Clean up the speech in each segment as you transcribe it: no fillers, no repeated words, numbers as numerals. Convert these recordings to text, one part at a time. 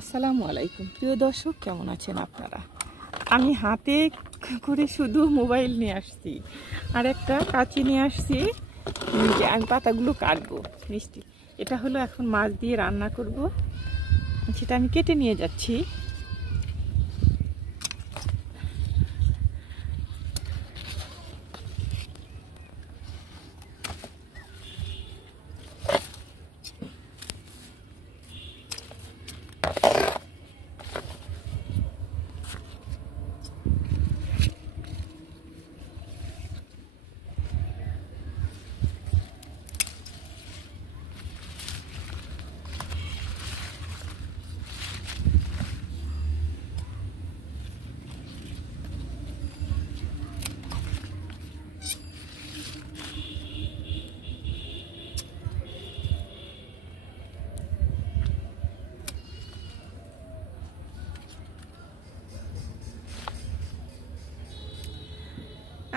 আসসালামু আলাইকুম প্রিয় দর্শক, কেমন আছেন আপনারা? আমি হাতে করে শুধু মোবাইল নিয়ে আসছি আর একটা কাঁচি নিয়ে আসছি যে আমি পাতাগুলো কাটবো মিষ্টি। এটা হলো এখন মাছ দিয়ে রান্না করব, সেটা আমি কেটে নিয়ে যাচ্ছি।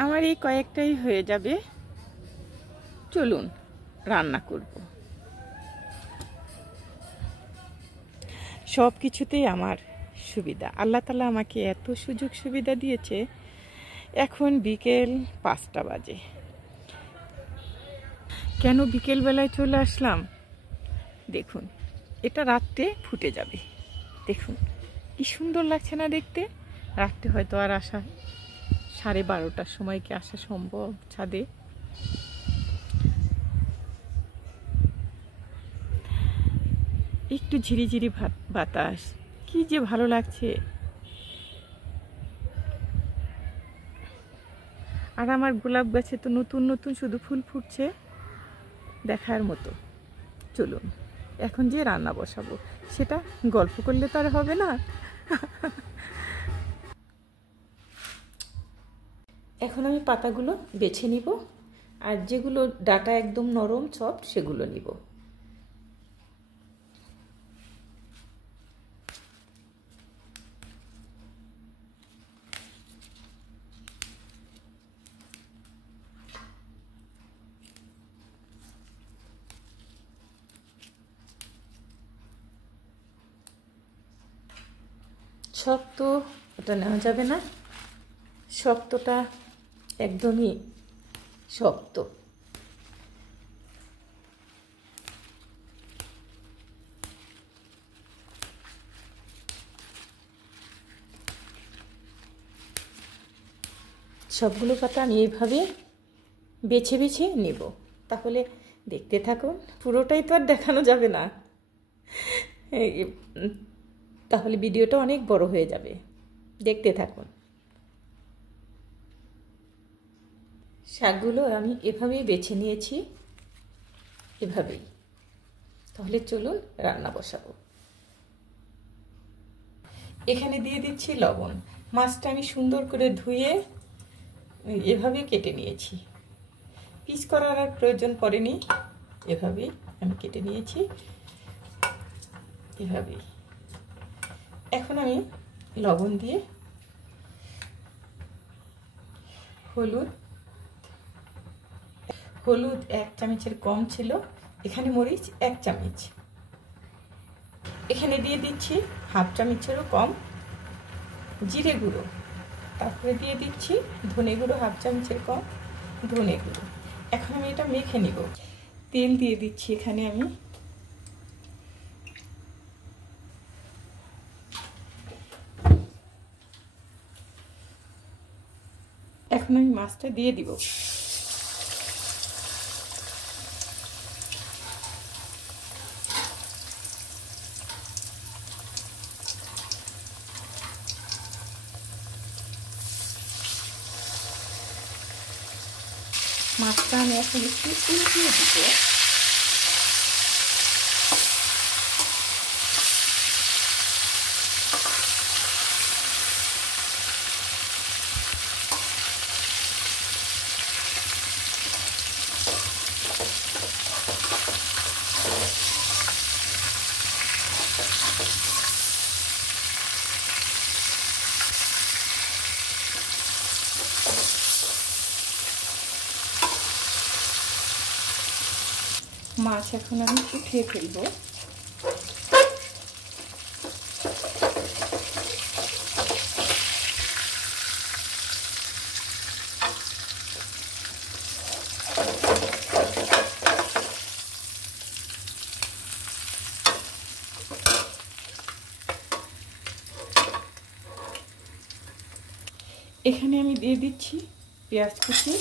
আমার এই কয়েকটাই হয়ে যাবে, চলুন রান্না করব। সব কিছুতেই আমার সুবিধা, আল্লাহ তাআলা আমাকে এত সুযোগ সুবিধা দিয়েছে। এখন বিকেল 5টা বাজে। কেন বিকেল বেলায় চলে আসলাম? দেখুন, এটা রাত্রে ফুটে যাবে। দেখুন কি সুন্দর লাগছে না দেখতে? রাত্রে হয়তো আর আসা 12:30টার সময় কি আসা সম্ভব ছাদে? একটু ঝিরিঝিরি বাতাস, কি যে ভালো লাগছে। আর আমার গোলাপ গাছে তো নতুন নতুন শুধু ফুল ফুটছে, দেখার মতো। চলুন এখন যে রান্না বসাবো, সেটা গল্প করলে তো আর হবে না। এখন আমি পাতাগুলো বেছে নিব, আর যেগুলো ডাটা একদম নরম সফট সেগুলো নিব। শক্ত ওটা নেওয়া যাবে না, শক্তটা একদমই শক্ত। সবগুলো পাতা আমি এইভাবে বেছে বেছে নেব, তাহলে দেখতে থাকুন। পুরোটাই তো আর দেখানো যাবে না, তাহলে ভিডিওটা অনেক বড় হয়ে যাবে। দেখতে থাকুন। শাকগুলো আমি এভাবেই বেছে নিয়েছি, এভাবেই। তাহলে চলুন রান্না বসাবো। এখানে দিয়ে দিচ্ছি লবণ। মাছটা আমি সুন্দর করে ধুয়ে এভাবে কেটে নিয়েছি, পিস করার আর প্রয়োজন পড়েনি। এভাবেই আমি কেটে নিয়েছি, এভাবেই। এখন আমি লবণ দিয়ে, হলুদ 1 চামচের কম ছিল, এখানে মরিচ 1 চামচ, এখানে দিয়ে দিচ্ছি 1/2 চামচেরও কম জিরে গুঁড়ো, তারপরে দিয়ে দিচ্ছি ধনে গুঁড়ো 1/2 চামচের কম ধনে গুঁড়ো। এখন আমি এটা মেখে নিব। তেল দিয়ে দিচ্ছি এখানে আমি। এখন আমি মাছটা দিয়ে দিব। মাছটা আমি এখন একটু উল্টিয়ে দিব। মাছ এখন আমি উঠিয়ে ফেলবো। এখানে আমি দিয়ে দিচ্ছি পেঁয়াজ কুচি,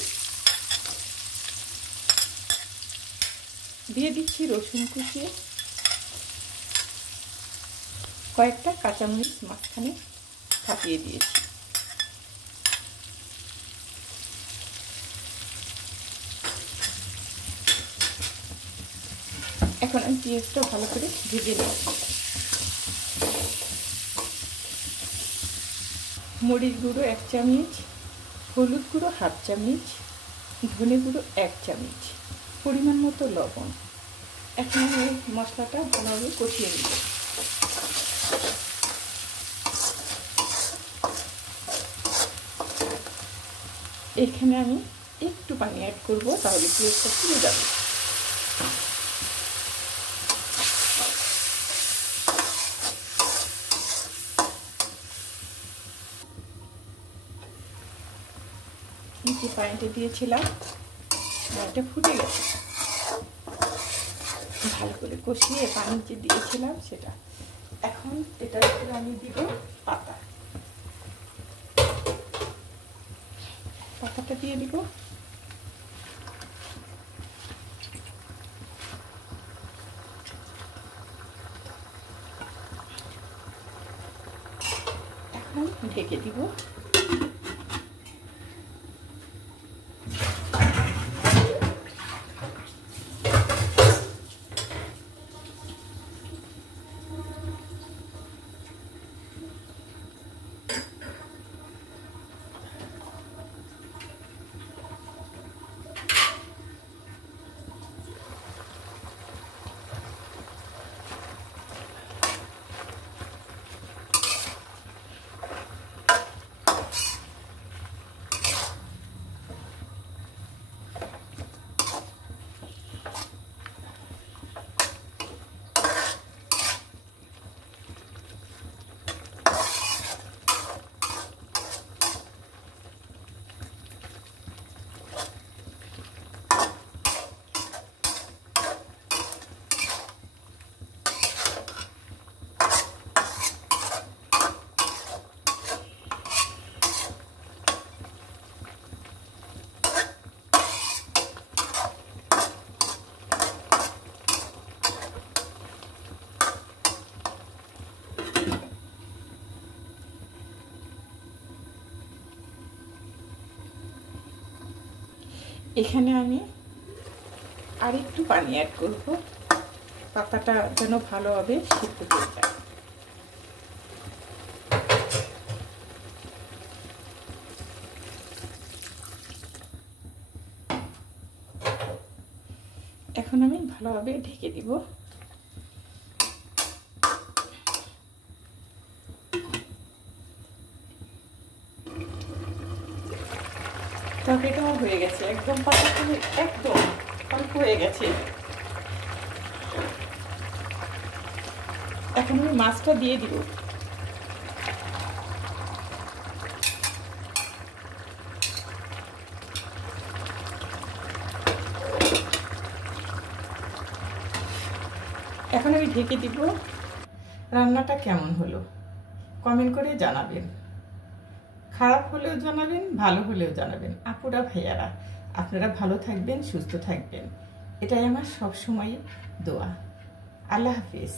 দিয়ে দিচ্ছি রসুন কুচি, কয়েকটা কাঁচামরিচ মাঝখানে ফাটিয়ে দিয়েছি। এখন আমি পেঁয়াজটা ভালো করে ভেজে নেব। মরিচ গুঁড়ো 1 চামচ, হলুদ গুঁড়ো 1/2 চামচ, ধনে গুঁড়ো 1 চামচ, পরিমাণ মতো লবণ। এখন আমি মশলাটা ভালোভাবে কষিয়ে নেব। এখানে আমি একটু পানি অ্যাড করব, তাহলে পেঁয়াজটা ফুলে যাবে। যে পানিটা দিয়েছিলাম এটা ফুটে গেছে। ভালো করে কষিয়ে পানি যে দিয়েছিলাম সেটা, এখন এটার উপরে আমি দিব পাতাটা দিয়ে দিব। এখন ঢেকে দিব। এখানে আমি আরেকটু পানি অ্যাড করব, পাতাটা যেন ভালোভাবে সিদ্ধ হয়ে যায়। এখন আমি ভালোভাবে ঢেকে দিব। তরকারিটাও হয়ে গেছে, একদম পাতাগুলো একদম অল্প হয়ে গেছে। এখন আমি মাছটা দিয়ে দিব। এখন আমি ঢেকে দিব। রান্নাটা কেমন হলো কমেন্ট করে জানাবেন। খারাপ হলেও জানাবেন, ভালো হলেও জানাবেন। আপুরা ভাইয়ারা আপনারা ভালো থাকবেন, সুস্থ থাকবেন, এটাই আমার সবসময় দোয়া। আল্লাহ হাফিজ।